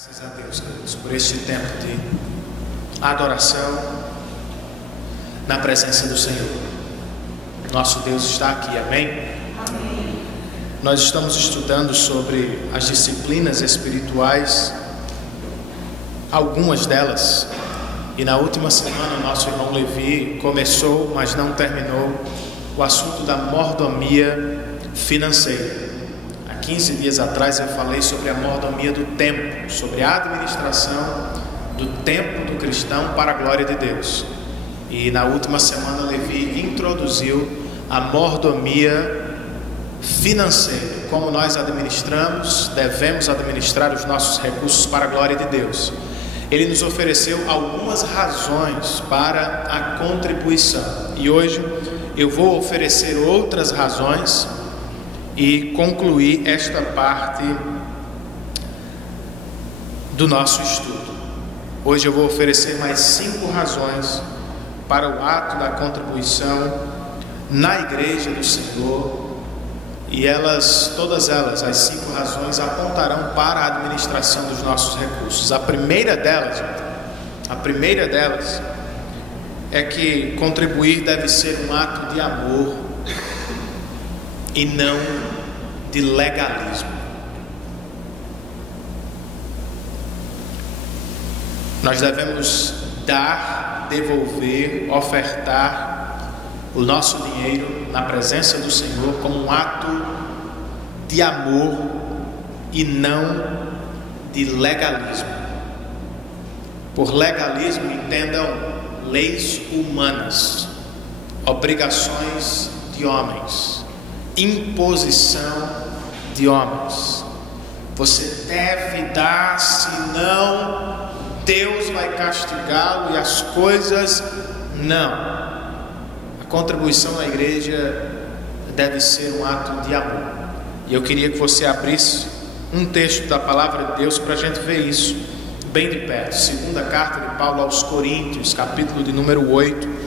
Graças a Deus, queridos, por este tempo de adoração na presença do Senhor. Nosso Deus está aqui, amém? Amém. Nós estamos estudando sobre as disciplinas espirituais, algumas delas, e na última semana nosso irmão Levi começou, mas não terminou, o assunto da mordomia financeira. 15 dias atrás eu falei sobre a mordomia do tempo, sobre a administração do tempo do cristão para a glória de Deus. E na última semana Levi introduziu a mordomia financeira, como nós administramos, devemos administrar os nossos recursos para a glória de Deus. Ele nos ofereceu algumas razões para a contribuição, e hoje eu vou oferecer outras razões e concluir esta parte do nosso estudo. Hoje eu vou oferecer mais 5 razões para o ato da contribuição na igreja do Senhor, e todas elas, as 5 razões, apontarão para a administração dos nossos recursos. A primeira delas é que contribuir deve ser um ato de amor e não de legalismo. Nós devemos dar, devolver, ofertar o nosso dinheiro na presença do Senhor como um ato de amor e não de legalismo. Por legalismo entendam leis humanas, obrigações de homens, imposição de homens. Você deve dar, senão Deus vai castigá-lo, e as coisas não. A contribuição na igreja deve ser um ato de amor. E eu queria que você abrisse um texto da palavra de Deus para a gente ver isso bem de perto. Segunda carta de Paulo aos Coríntios, capítulo de número 8.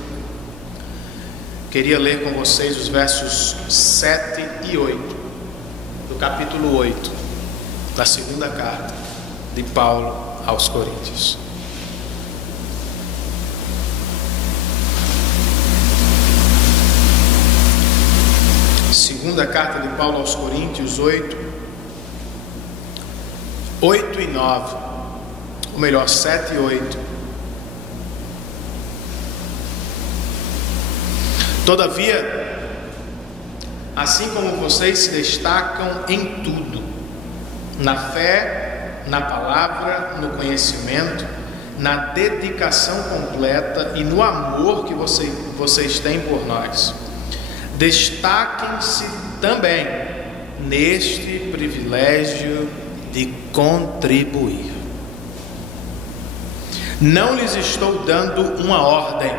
Queria ler com vocês os versos 7 e 8 do capítulo 8 da segunda carta de Paulo aos Coríntios. Segunda carta de Paulo aos Coríntios 8 e 9, ou melhor, 7 e 8. Todavia, assim como vocês se destacam em tudo, na fé, na palavra, no conhecimento, na dedicação completa e no amor que vocês têm por nós, destaquem-se também neste privilégio de contribuir. Não lhes estou dando uma ordem,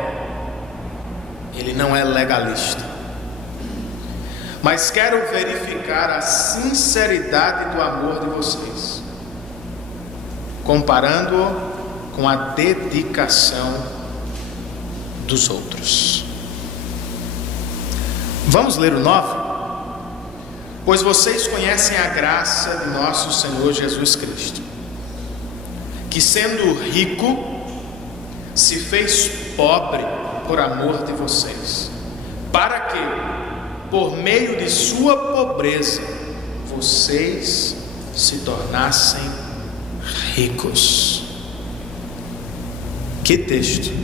ele não é legalista, mas quero verificar a sinceridade do amor de vocês, comparando-o com a dedicação dos outros. Vamos ler o 9? Pois vocês conhecem a graça de nosso Senhor Jesus Cristo, que sendo rico, se fez pobre por amor de vocês, para que, por meio de sua pobreza, vocês se tornassem ricos. Que texto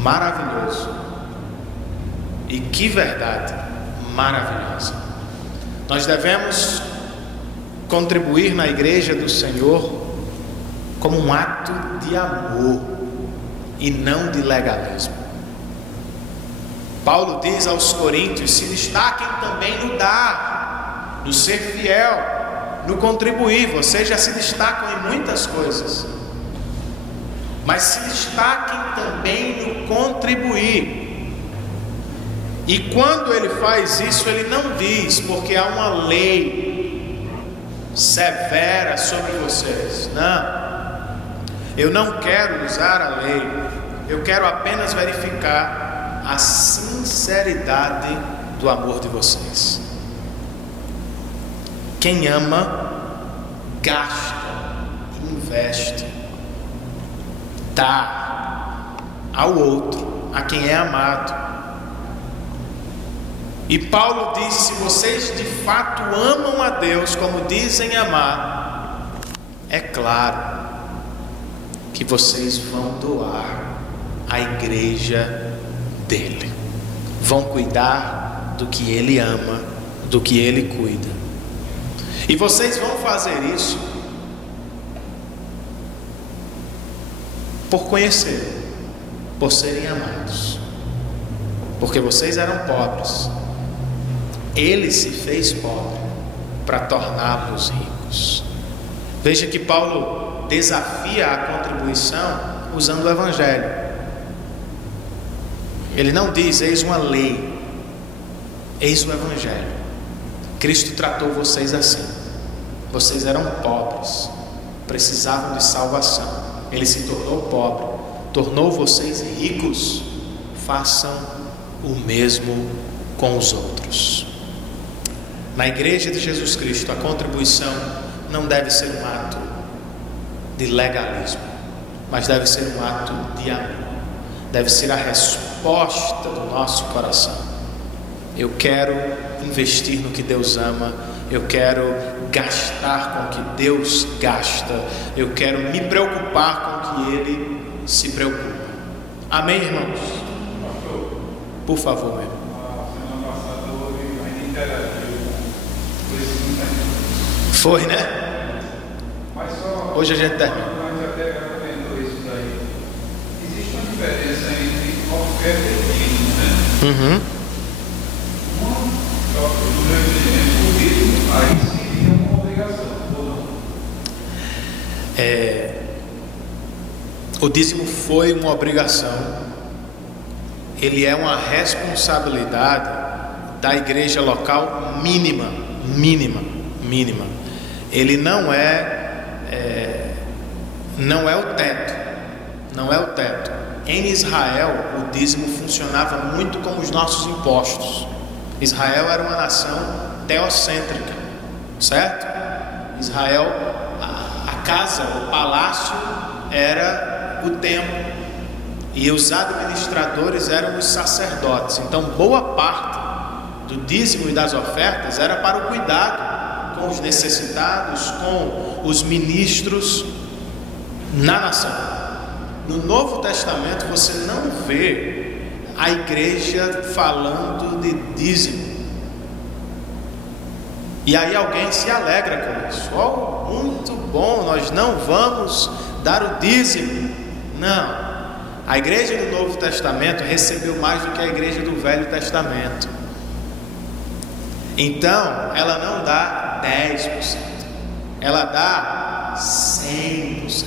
maravilhoso, e que verdade maravilhosa. Nós devemos contribuir na igreja do Senhor como um ato de amor e não de legalismo. Paulo diz aos Coríntios: se destaquem também no dar, no ser fiel, no contribuir. Vocês já se destacam em muitas coisas, mas se destaquem também no contribuir. E quando ele faz isso, ele não diz porque há uma lei severa sobre vocês. Não, eu não quero usar a lei, eu quero apenas verificar a sinceridade do amor de vocês. Quem ama, gasta, investe. veste, dá ao outro, a quem é amado. E Paulo diz: se vocês de fato amam a Deus como dizem amar, é claro que vocês vão doar à igreja dele, vão cuidar do que ele ama, do que ele cuida. E vocês vão fazer isso por conhecer, por serem amados, porque vocês eram pobres, ele se fez pobre para torná-los ricos. Veja que Paulo desafia a contribuição usando o Evangelho. Ele não diz: eis uma lei, eis o Evangelho. Cristo tratou vocês assim. Vocês eram pobres, precisavam de salvação. Ele se tornou pobre, tornou vocês ricos. Façam o mesmo com os outros. Na igreja de Jesus Cristo, a contribuição não deve ser um ato de legalismo, mas deve ser um ato de amor. Deve ser a resposta do nosso coração. Eu quero investir no que Deus ama, eu quero gastar com o que Deus gasta, eu quero me preocupar com o que Ele se preocupa. Amém, irmãos? Por favor, meu. Semana passada a gente interagiu com esse. Foi, né? Mas só hoje a gente termina. Mas até comentou isso daí. Existe uma diferença entre oferta e dízimo, né? No meu entendimento, o dízimo aí seria uma obrigação, ou não? O dízimo foi uma obrigação. Ele é uma responsabilidade da igreja local mínima. Ele não é o teto. Não é o teto. Em Israel, o dízimo funcionava muito como os nossos impostos. Israel era uma nação teocêntrica, certo? Israel, a casa, o palácio era o templo, e os administradores eram os sacerdotes. Então boa parte do dízimo e das ofertas era para o cuidado com os necessitados, com os ministros na nação. No Novo Testamento você não vê a igreja falando de dízimo. E aí alguém se alegra com isso. Oh, muito bom, nós não vamos dar o dízimo. Não. A igreja do Novo Testamento recebeu mais do que a igreja do Velho Testamento. Então, ela não dá 10%, ela dá 100%.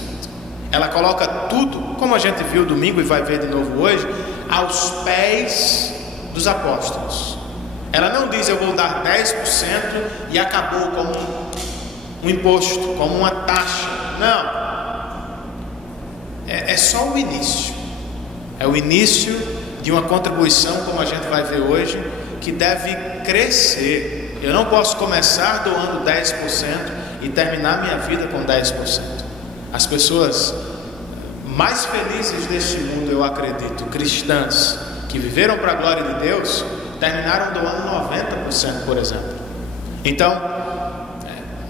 Ela coloca tudo, como a gente viu domingo e vai ver de novo hoje, aos pés dos apóstolos. Ela não diz: eu vou dar 10% e acabou, como um imposto, como uma taxa. Não. É só o início. É o início de uma contribuição, como a gente vai ver hoje, que deve crescer. Eu não posso começar doando 10% e terminar minha vida com 10%. As pessoas mais felizes deste mundo, eu acredito, cristãs, que viveram para a glória de Deus, terminaram doando 90%, por exemplo. Então,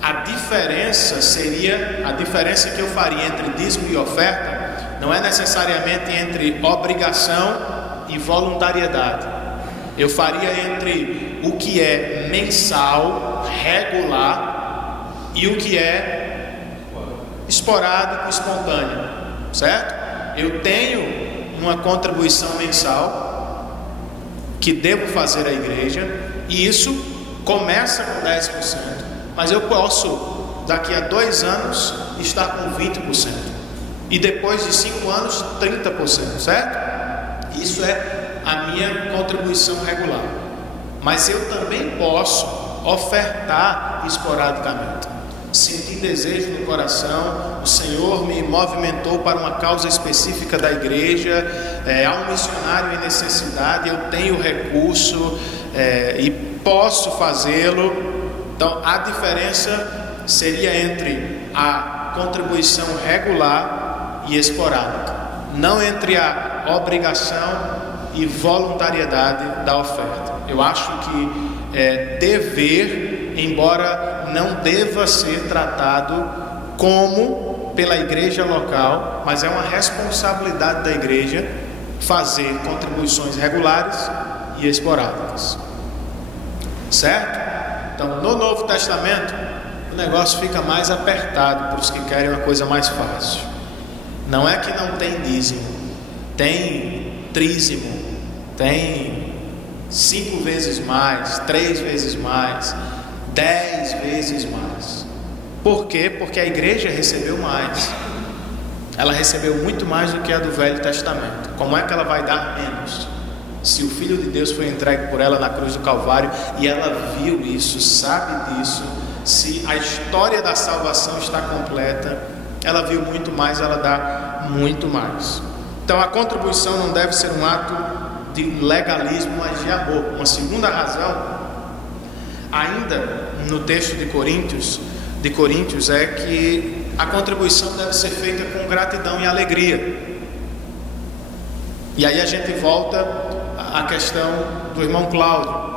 a diferença que eu faria entre dízimo e oferta, não é necessariamente entre obrigação e voluntariedade. Eu faria entre o que é mensal, regular, e o que é esporádico, espontâneo, certo? Eu tenho uma contribuição mensal que devo fazer à igreja, e isso começa com 10%, mas eu posso daqui a 2 anos estar com 20%, e depois de 5 anos 30%, certo? Isso é a minha contribuição regular. Mas eu também posso ofertar esporadicamente. Senti desejo no coração, o Senhor me movimentou para uma causa específica da igreja, há um missionário em necessidade, eu tenho recurso e posso fazê-lo. Então a diferença seria entre a contribuição regular e esporádica, não entre a obrigação e voluntariedade da oferta. Eu acho que dever, embora não deva ser tratado como pela igreja local, mas é uma responsabilidade da igreja fazer contribuições regulares e esporádicas, certo? Então, no Novo Testamento, o negócio fica mais apertado para os que querem uma coisa mais fácil. Não é que não tem dízimo, tem trízimo, tem 5 vezes mais, 3 vezes mais, 10 vezes mais. Por quê? Porque a igreja recebeu mais. Ela recebeu muito mais do que a do Velho Testamento. Como é que ela vai dar menos? Se o Filho de Deus foi entregue por ela na cruz do Calvário e ela viu isso, sabe disso, se a história da salvação está completa, ela viu muito mais, ela dá muito mais. Então a contribuição não deve ser um ato de legalismo, mas de amor. Uma segunda razão, ainda no texto de Coríntios, é que a contribuição deve ser feita com gratidão e alegria. E aí a gente volta à questão do irmão Cláudio.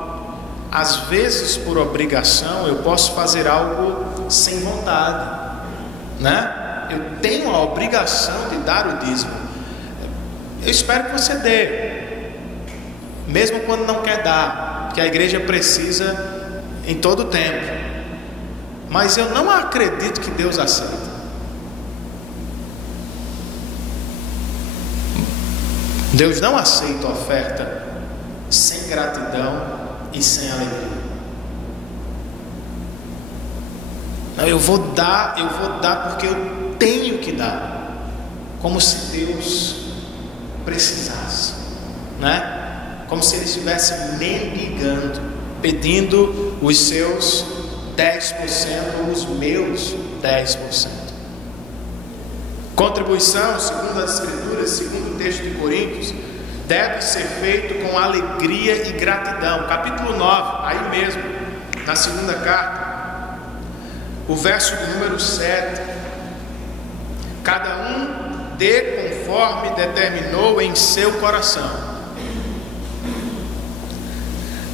Às vezes, por obrigação, eu posso fazer algo sem vontade, né? Eu tenho a obrigação de dar o dízimo. Eu espero que você dê, mesmo quando não quer dar, porque a igreja precisa em todo o tempo. Mas eu não acredito que Deus aceita. Deus não aceita oferta sem gratidão e sem alegria. Não, eu vou dar porque eu tenho que dar, como se Deus precisasse, né? Como se Ele estivesse mendigando, pedindo os seus 10% ou os meus 10%. Contribuição, segundo as Escrituras, segundo o texto de Coríntios, deve ser feito com alegria e gratidão. Capítulo 9, aí mesmo, na segunda carta, o verso de número 7. Cada um dê conforme determinou em seu coração,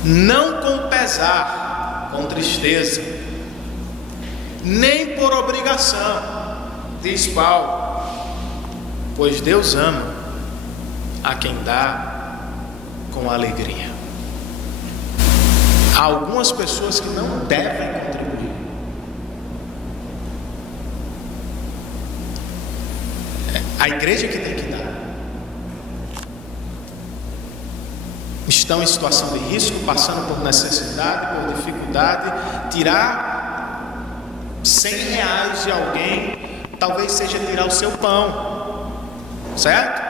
não com pesar, com tristeza, nem por obrigação, diz Paulo, pois Deus ama a quem dá com alegria. Há algumas pessoas que não devem contribuir. A igreja que tem que dar. Estão em situação de risco, passando por necessidade, por dificuldade. Tirar R$100 de alguém talvez seja tirar o seu pão, certo?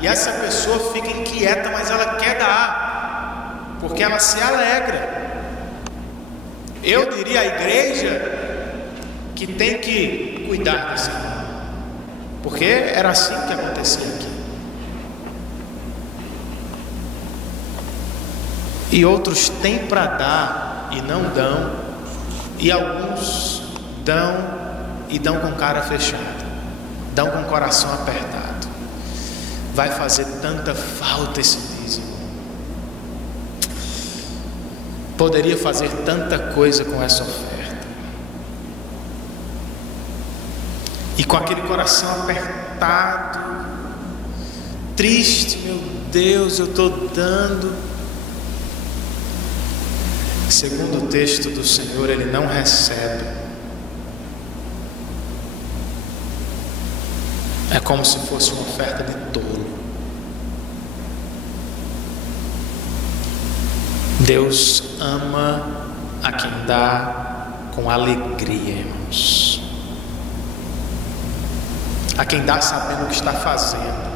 E essa pessoa fica inquieta, mas ela quer dar, porque ela se alegra. Eu diria à igreja que tem que cuidar desse irmão, porque era assim que acontecia aqui. E outros têm para dar e não dão, e alguns dão e dão com cara fechada, dão com o coração apertado. Vai fazer tanta falta esse dízimo. Poderia fazer tanta coisa com essa oferta. E com aquele coração apertado, triste, meu Deus, eu estou dando. Segundo o texto do Senhor, Ele não recebe. É como se fosse uma oferta de tolo. Deus ama a quem dá com alegria, irmãos. A quem dá sabendo o que está fazendo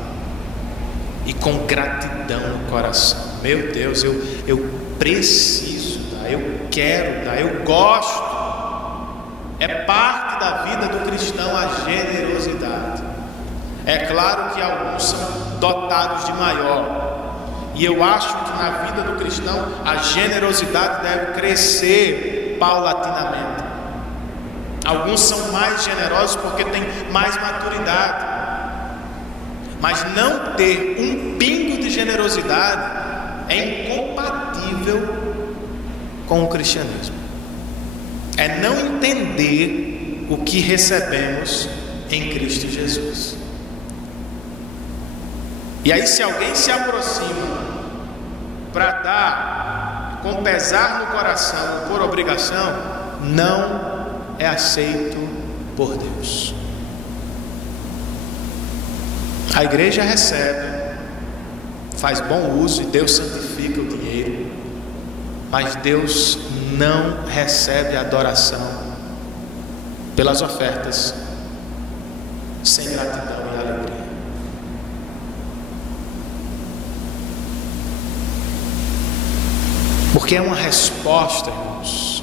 e com gratidão no coração. Meu Deus, eu preciso dar, eu quero dar, eu gosto. É parte da vida do cristão a generosidade. É claro que alguns são dotados de maior, e eu acho que na vida do cristão a generosidade deve crescer paulatinamente. Alguns são mais generosos porque têm mais maturidade. Mas não ter um pingo de generosidade é incompatível com o cristianismo. É não entender o que recebemos em Cristo Jesus. E aí, se alguém se aproxima para dar com pesar no coração, por obrigação, não é aceito por Deus. A igreja recebe, faz bom uso e Deus santifica o dinheiro, mas Deus não recebe adoração pelas ofertas sem gratidão e alegria. Porque é uma resposta, irmãos,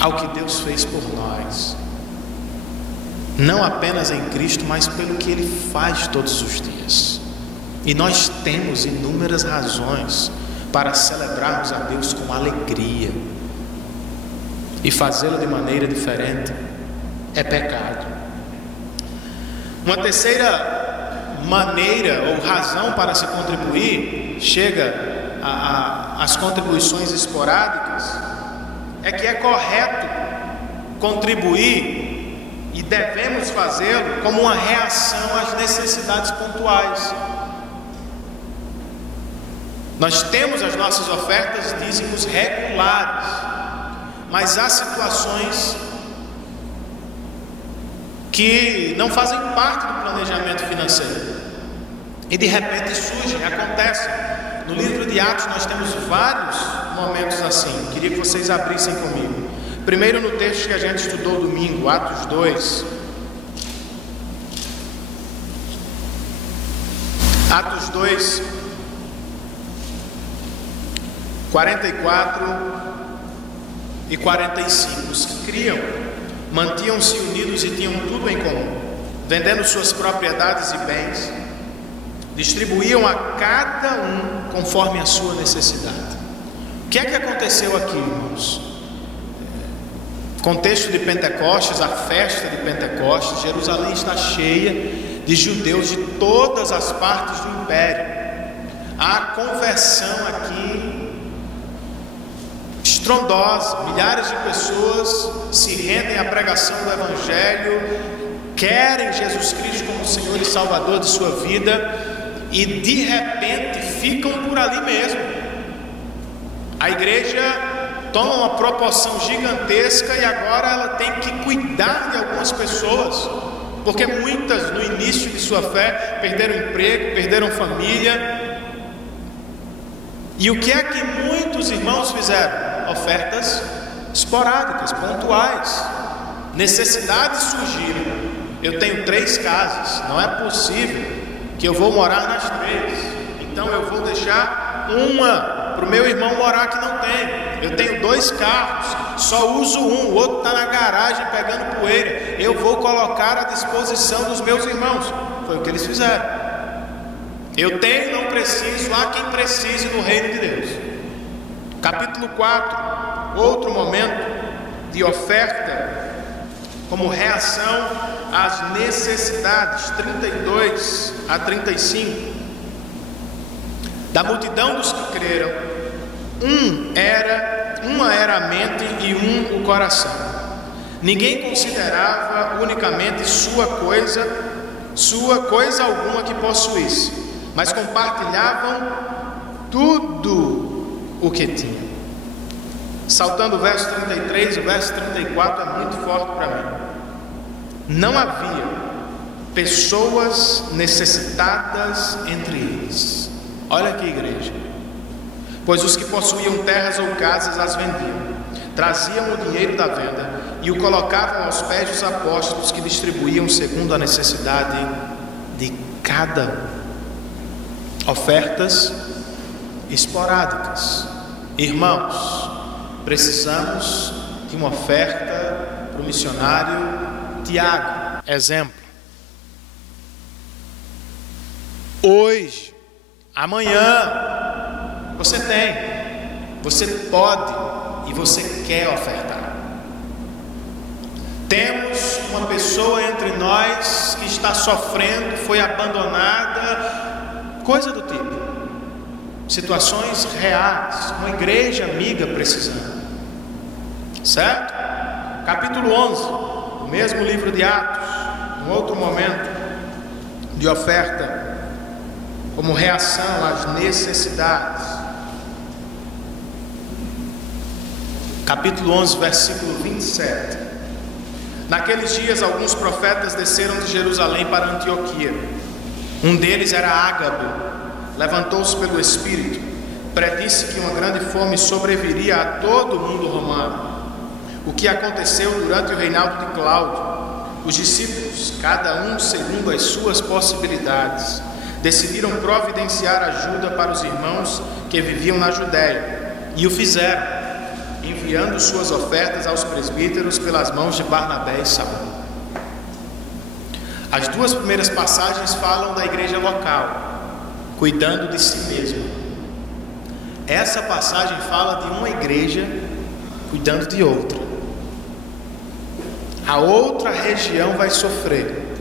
ao que Deus fez por nós, não apenas em Cristo, mas pelo que Ele faz todos os dias. E nós temos inúmeras razões para celebrarmos a Deus com alegria, e fazê-lo de maneira diferente é pecado. Uma terceira maneira ou razão para se contribuir, chega às contribuições esporádicas, é que é correto contribuir e devemos fazê-lo como uma reação às necessidades pontuais. Nós temos as nossas ofertas, dízimos regulares, mas há situações que não fazem parte do planejamento financeiro e de repente surgem, acontecem. No livro de Atos nós temos vários momentos assim. Queria que vocês abrissem comigo. Primeiro no texto que a gente estudou domingo, Atos 2. Atos 2, 44 e 45. Os que criam mantinham-se unidos e tinham tudo em comum, vendendo suas propriedades e bens, distribuíam a cada um conforme a sua necessidade. O que é que aconteceu aqui, irmãos? Contexto de Pentecostes, a festa de Pentecostes, Jerusalém está cheia de judeus de todas as partes do império. Há conversão aqui estrondosa, milhares de pessoas se rendem à pregação do Evangelho, querem Jesus Cristo como Senhor e Salvador de sua vida, e de repente ficam por ali mesmo. A igreja toma uma proporção gigantesca e agora ela tem que cuidar de algumas pessoas, porque muitas no início de sua fé perderam emprego, perderam família. E o que é que muitos irmãos fizeram? Ofertas esporádicas, pontuais. Necessidades surgiram. Eu tenho 3 casas, não é possível que eu vou morar nas 3, então eu vou deixar uma para o meu irmão morar que não tem. Eu tenho 2 carros, só uso um, o outro está na garagem pegando poeira, eu vou colocar à disposição dos meus irmãos. Foi o que eles fizeram. Eu tenho, não preciso, há quem precise no reino de Deus. Capítulo 4, outro momento de oferta como reação às necessidades, 32 a 35. Da multidão dos que creram, uma era a mente e o coração. Ninguém considerava unicamente sua coisa alguma que possuísse, mas compartilhavam tudo o que tinham. Saltando o verso 33, o verso 34 é muito forte para mim. Não havia pessoas necessitadas entre eles. Olha aqui, igreja. Pois os que possuíam terras ou casas as vendiam, traziam o dinheiro da venda e o colocavam aos pés dos apóstolos, que distribuíam segundo a necessidade de cada um. Ofertas esporádicas. Irmãos, precisamos de uma oferta para o missionário Tiago. Exemplo. Hoje, amanhã, você pode e você quer ofertar. Temos uma pessoa entre nós que está sofrendo, foi abandonada, coisa do tipo. Situações reais, uma igreja amiga precisando. Certo? Capítulo 11, o mesmo livro de Atos, um outro momento de oferta, como reação às necessidades. Capítulo 11, versículo 27. Naqueles dias, alguns profetas desceram de Jerusalém para Antioquia. Um deles era Ágabo. Levantou-se pelo Espírito, predisse que uma grande fome sobreviria a todo o mundo romano. O que aconteceu durante o reinado de Cláudio. Os discípulos, cada um segundo as suas possibilidades, decidiram providenciar ajuda para os irmãos que viviam na Judéia, e o fizeram, enviando suas ofertas aos presbíteros pelas mãos de Barnabé e Saulo. As duas primeiras passagens falam da igreja local, cuidando de si mesma. Essa passagem fala de uma igreja cuidando de outra. A outra região vai sofrer,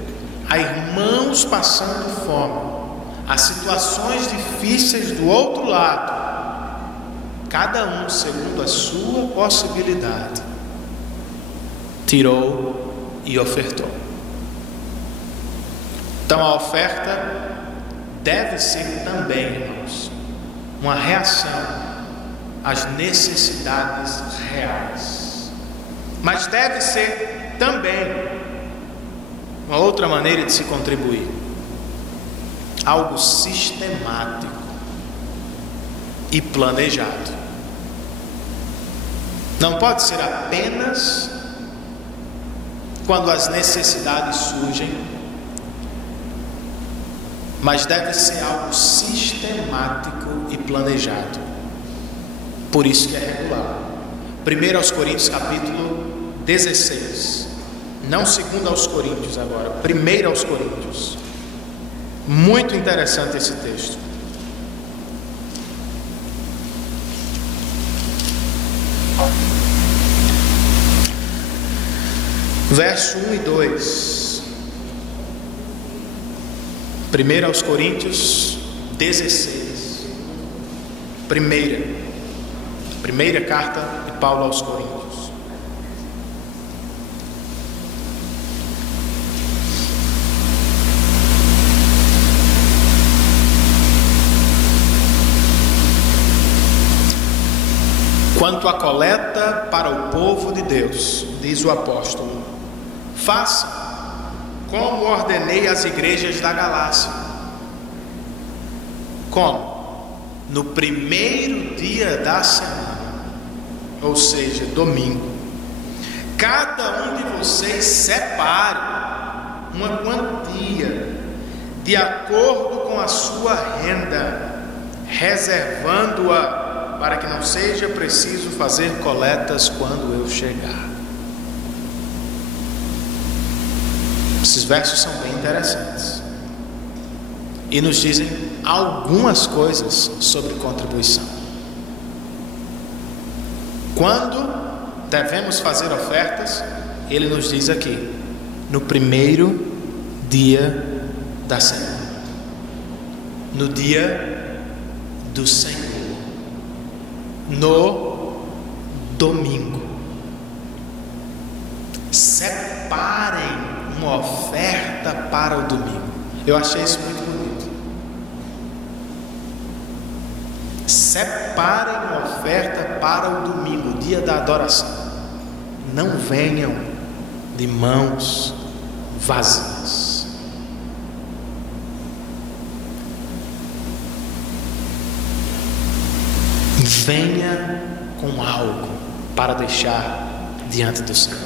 há irmãos passando fome, há situações difíceis do outro lado, cada um segundo a sua possibilidade, tirou e ofertou. Então a oferta deve ser também, irmãos, uma reação às necessidades reais, mas deve ser também uma outra maneira de se contribuir, algo sistemático e planejado. Não pode ser apenas quando as necessidades surgem, mas deve ser algo sistemático e planejado. Por isso que é regular. 1 aos Coríntios capítulo 16, não 2 aos Coríntios agora, 1 aos Coríntios. Muito interessante esse texto. Verso 1 e 2. 1 aos Coríntios 16. Primeira carta de Paulo aos Coríntios. Quanto à coleta para o povo de Deus, diz o apóstolo, façam como ordenei às igrejas da Galácia. Como? No primeiro dia da semana, ou seja, domingo, cada um de vocês separe uma quantia de acordo com a sua renda, reservando-a para que não seja preciso fazer coletas quando eu chegar. Esses versos são bem interessantes e nos dizem algumas coisas sobre contribuição. Quando devemos fazer ofertas, ele nos diz aqui, no primeiro dia da semana, no dia do Senhor, no domingo. Separem uma oferta para o domingo. Eu achei isso muito bonito. Separem uma oferta para o domingo, dia da adoração. Não venham de mãos vazias. Venha com algo para deixar diante do Senhor.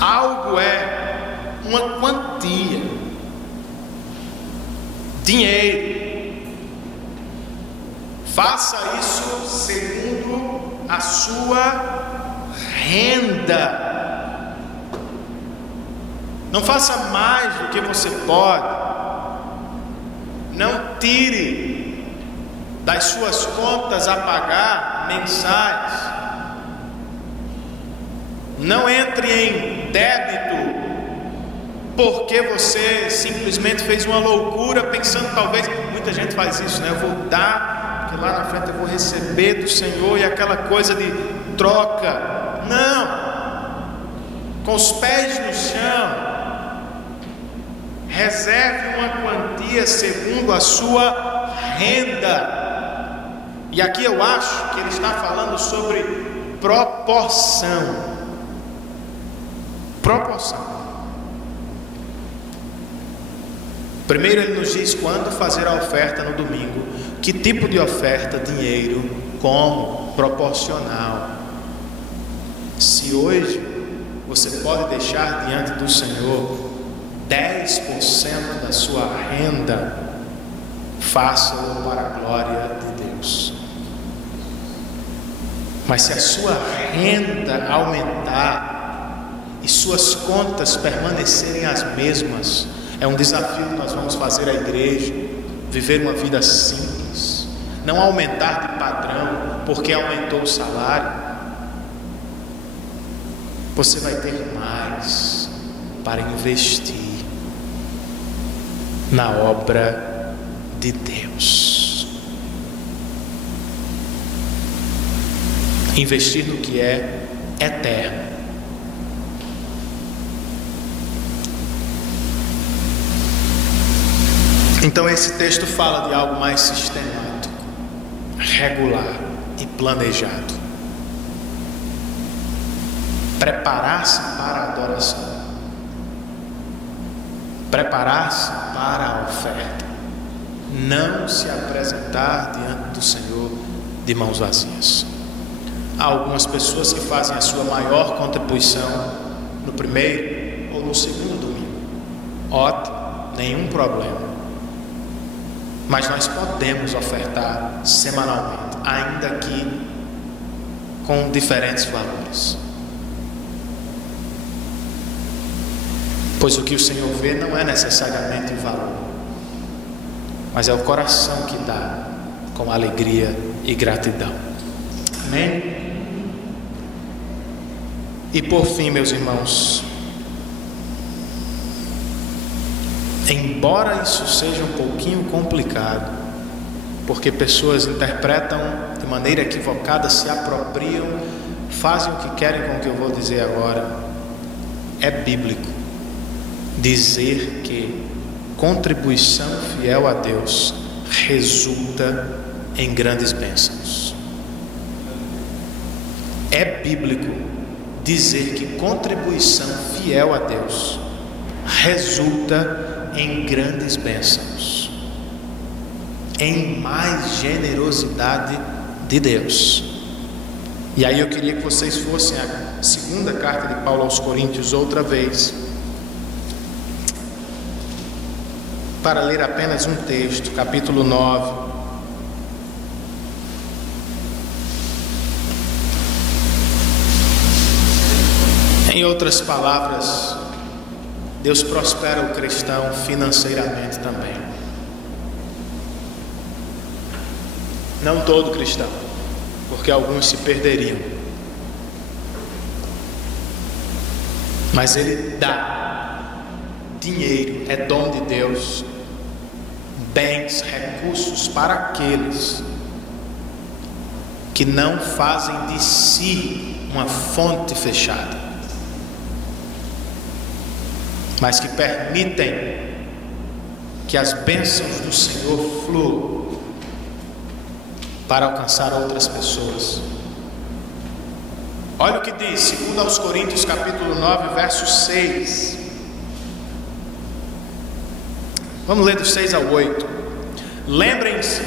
Algo é uma quantia, dinheiro. Faça isso segundo a sua renda. Não faça mais do que você pode. Não tire das suas contas a pagar mensais Não entre em débito porque você simplesmente fez uma loucura, pensando talvez, muita gente faz isso, né? Eu vou dar, porque lá na frente eu vou receber do Senhor, e aquela coisa de troca. Não, com os pés no chão, reserve uma quantia segundo a sua renda. E aqui eu acho que ele está falando sobre proporção. Primeiro ele nos diz quando fazer a oferta no domingo. Que tipo de oferta? Dinheiro. Como? Proporcional. Se hoje você pode deixar diante do Senhor 10% da sua renda, faça-o para a glória de Deus. Mas se a sua renda aumentar e suas contas permanecerem as mesmas, é um desafio que nós vamos fazer à igreja, viver uma vida simples, não aumentar de padrão porque aumentou o salário. Você vai ter mais para investir na obra de Deus, investir no que é eterno. Então esse texto fala de algo mais sistemático, regular e planejado. Preparar-se para a adoração, preparar-se para a oferta, não se apresentar diante do Senhor de mãos vazias. Há algumas pessoas que fazem a sua maior contribuição no primeiro ou no segundo domingo. Ótimo, nenhum problema. Mas nós podemos ofertar semanalmente, ainda que com diferentes valores. Pois o que o Senhor vê não é necessariamente o valor, mas é o coração que dá com alegria e gratidão. Amém? E por fim, meus irmãos, embora isso seja um pouquinho complicado, porque pessoas interpretam de maneira equivocada, se apropriam, fazem o que querem com o que eu vou dizer agora, é bíblico dizer que contribuição fiel a Deus resulta em grandes bênçãos. É bíblico dizer que contribuição fiel a Deus resulta em grandes bênçãos, em mais generosidade de Deus. E aí eu queria que vocês fossem à segunda carta de Paulo aos Coríntios outra vez, para ler apenas um texto, capítulo 9. Em outras palavras, Deus prospera o cristão financeiramente também. Não todo cristão, porque alguns se perderiam. Mas Ele dá dinheiro, é dom de Deus, bens, recursos para aqueles que não fazem de si uma fonte fechada, mas que permitem que as bênçãos do Senhor fluam para alcançar outras pessoas. Olha o que diz 2 aos Coríntios capítulo 9, verso 6. Vamos ler do 6 ao 8. Lembrem-se,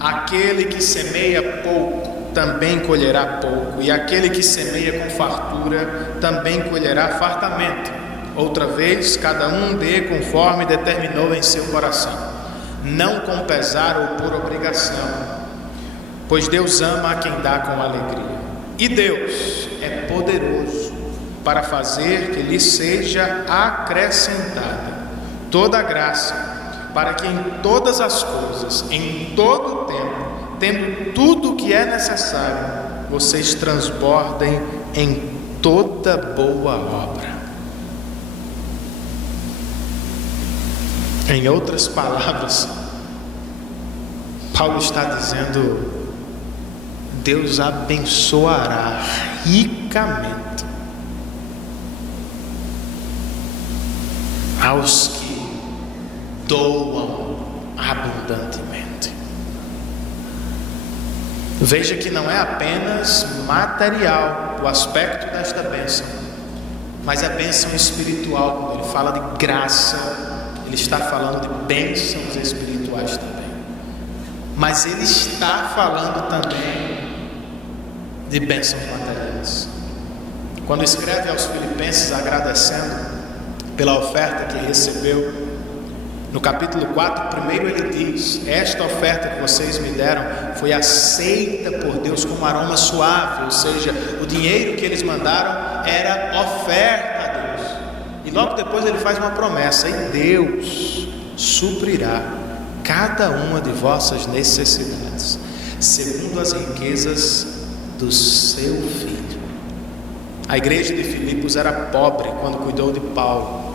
aquele que semeia pouco também colherá pouco, e aquele que semeia com fartura também colherá fartamente. Outra vez, cada um dê conforme determinou em seu coração, não com pesar ou por obrigação, pois Deus ama a quem dá com alegria. E Deus é poderoso para fazer que lhe seja acrescentada toda a graça, para que em todas as coisas, em todo o tempo, tendo tudo o que é necessário, vocês transbordem em toda boa obra. Em outras palavras, Paulo está dizendo: Deus abençoará ricamente aos que doam abundantemente. Veja que não é apenas material o aspecto desta bênção, mas é bênção espiritual. Quando ele fala de graça, ele está falando de bênçãos espirituais também. Mas ele está falando também de bênçãos materiais. Quando escreve aos Filipenses agradecendo pela oferta que recebeu, no capítulo 4, primeiro ele diz: esta oferta que vocês me deram foi aceita por Deus como aroma suave. Ou seja, o dinheiro que eles mandaram era oferta a Deus. E logo depois ele faz uma promessa: e Deus suprirá cada uma de vossas necessidades, segundo as riquezas do seu Filho. A igreja de Filipos era pobre quando cuidou de Paulo.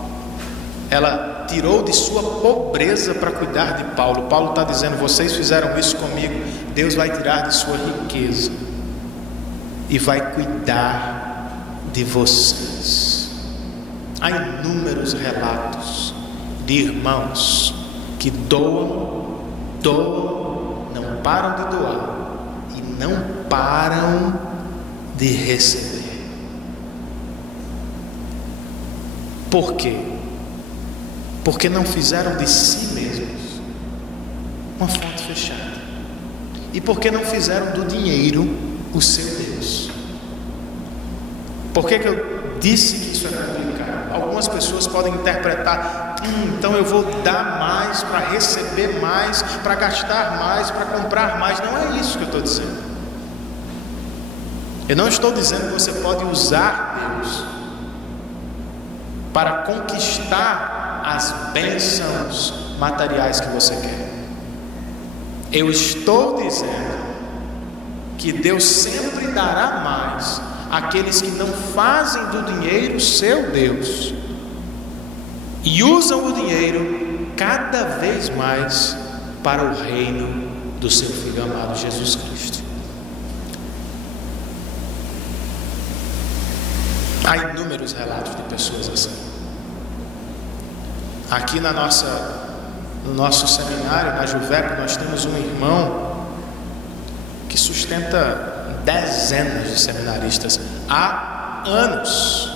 Ela tirou de sua pobreza para cuidar de Paulo. Paulo está dizendo: vocês fizeram isso comigo, Deus vai tirar de sua riqueza e vai cuidar de vocês. Há inúmeros relatos de irmãos que doam, não param de doar e não param de receber. Por quê? Porque não fizeram de si mesmos uma fonte fechada, e porque não fizeram do dinheiro o seu Deus. Por que eu disse que isso é complicado? Algumas pessoas podem interpretar: então eu vou dar mais para receber mais, para gastar mais, para comprar mais. Não é isso que eu estou dizendo. Eu não estou dizendo que você pode usar Deus para conquistar as bênçãos materiais que você quer. Eu estou dizendo que Deus sempre dará mais àqueles que não fazem do dinheiro seu Deus e usam o dinheiro cada vez mais para o reino do seu Filho amado Jesus Cristo. Há inúmeros relatos de pessoas assim. Aqui no nosso seminário, na Juvep, nós temos um irmão que sustenta dezenas de seminaristas há anos,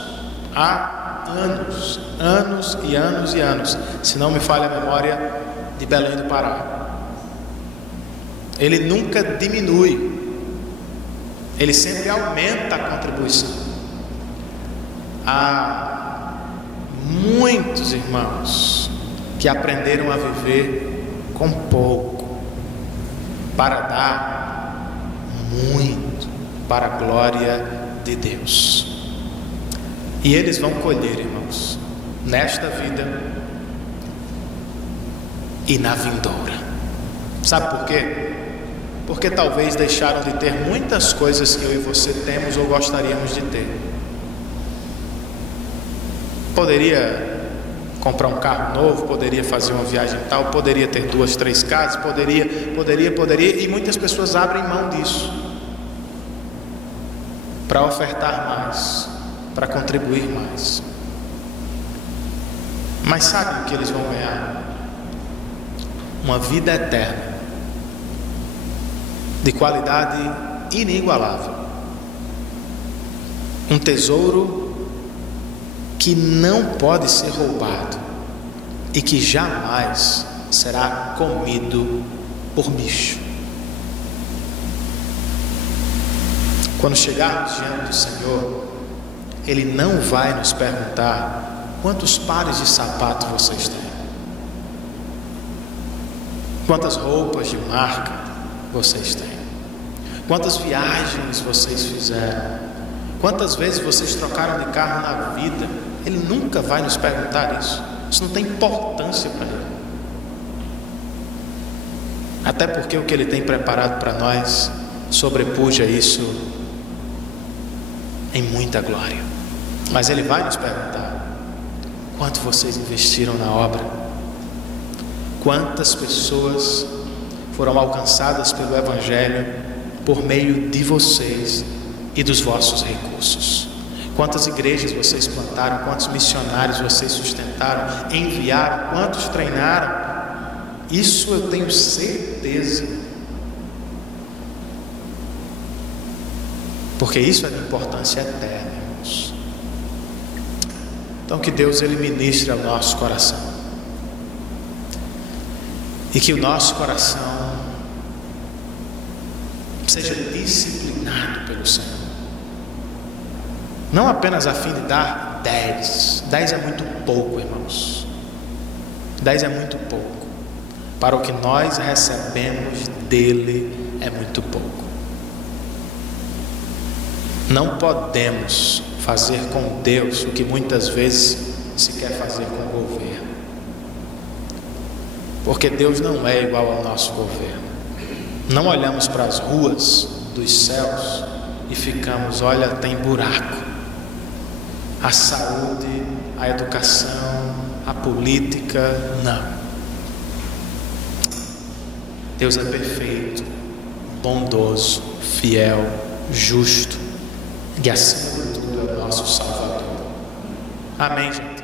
anos e anos, se não me falha a memória, de Belém do Pará. Ele nunca diminui, ele sempre aumenta a contribuição. Há muitos irmãos que aprenderam a viver com pouco, para dar muito para a glória de Deus. E eles vão colher, irmãos, nesta vida e na vindoura. Sabe por quê? Porque talvez deixaram de ter muitas coisas que eu e você temos ou gostaríamos de ter. Poderia comprar um carro novo, poderia fazer uma viagem tal, poderia ter 2, 3 casas, poderia, e muitas pessoas abrem mão disso para ofertar mais, para contribuir mais. Mas sabe o que eles vão ganhar? Uma vida eterna, de qualidade inigualável, um tesouro que não pode ser roubado e que jamais será comido por bicho. Quando chegarmos diante do Senhor, Ele não vai nos perguntar quantos pares de sapato vocês têm, quantas roupas de marca vocês têm, quantas viagens vocês fizeram, quantas vezes vocês trocaram de carro na vida. Ele nunca vai nos perguntar isso. Isso não tem importância para Ele. Até porque o que Ele tem preparado para nós sobrepuja isso em muita glória. Mas Ele vai nos perguntar: quanto vocês investiram na obra? Quantas pessoas foram alcançadas pelo Evangelho por meio de vocês e dos vossos recursos? Quantas igrejas vocês plantaram? Quantos missionários vocês sustentaram, enviaram? Quantos treinaram? Isso eu tenho certeza, porque isso é de importância eterna, irmãos. Então que Deus Ele ministre ao nosso coração, e que o nosso coração seja disciplinado pelo Senhor, não apenas a fim de dar 10 é muito pouco, irmãos. 10 é muito pouco. Para o que nós recebemos dele é muito pouco. Não podemos fazer com Deus o que muitas vezes se quer fazer com o governo, porque Deus não é igual ao nosso governo. Não olhamos para as ruas dos céus e ficamos: olha, tem buraco. A saúde, a educação, a política, não. Deus é perfeito, bondoso, fiel, justo, e acima de tudo é o nosso Salvador. Amém, gente?